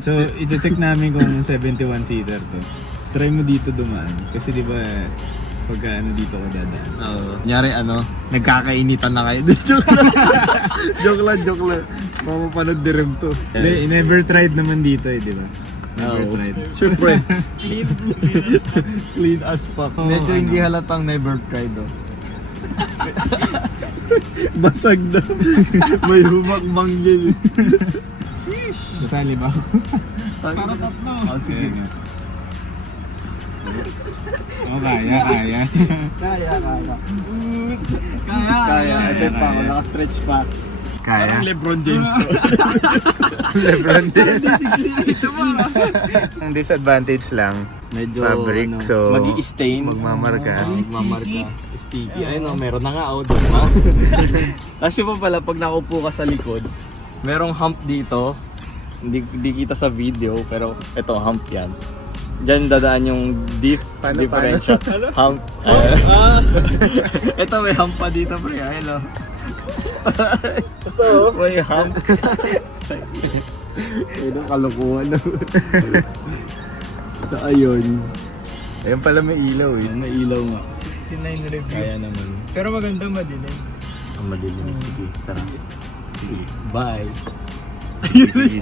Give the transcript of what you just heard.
So, iti-check namin kung anong 71-seater to. Try mo dito dumaan. Kasi di ba, pagka dito ka dadaan. Oo. Kunyari nagkakainitan na kayo. Joke lang. Mamapanood direm to. Hindi, never tried naman dito di ba? Never Oo. tried. Siyempre. Clean as fuck. Oo, Medyo hindi halatang never tried Basag na. May humakbang yun. Masali ba ako? Para tatlo. Oh, sige. Oo, kaya. Kaya. Ito pa ako, Kaya. naka-stretch pa. Kaya. Lebron James to. Lebron Ang disadvantage lang, Medyo fabric, so magi-stain. magmamarka. Magmamarka. Sticky. Ayun o, meron na nga diba? Kasi pa pala, pag nakaupo ka sa likod, merong hump dito. Hindi kita sa video, pero ito, hump yan. Diyan dadaan yung differential. Hump. Ito, may hump pa dito, pre. Ayun o. Ito, may hump. Ayun ang kalukuhan. So, ayun. Ayun pala may ilaw eh. May ilaw nga. 69 review. Kaya naman. Pero maganda madilim. Ang madilim. Sige, tara. Sige, bye. Easy.